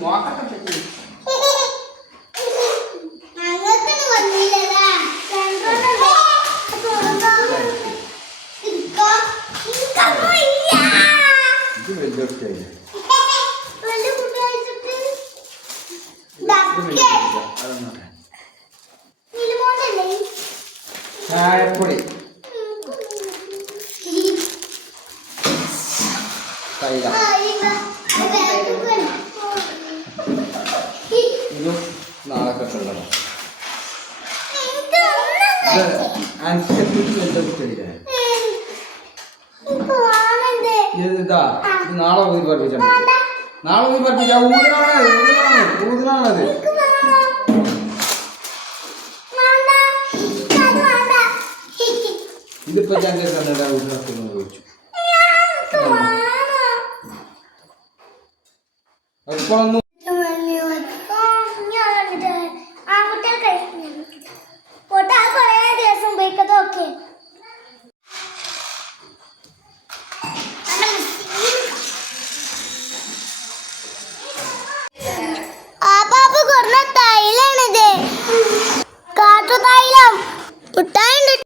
നോക്കട്ടെ പറ്റി ചായപ്പൊടി. കൈ ഒരു നാളെക്കെട്ടുള്ളതാണ് ഇതാ നാളെ ഊതി പഠിപ്പിച്ചാൽ നാളെ ഊതി പഠിപ്പിക്കാം ഊതിനാണ് ഊതിനാണത് ഇതിപ്പോ ഞാൻ കണ്ടത് ഊതിനാക്കുന്നു ചോദിച്ചു. എപ്പോഴൊന്നും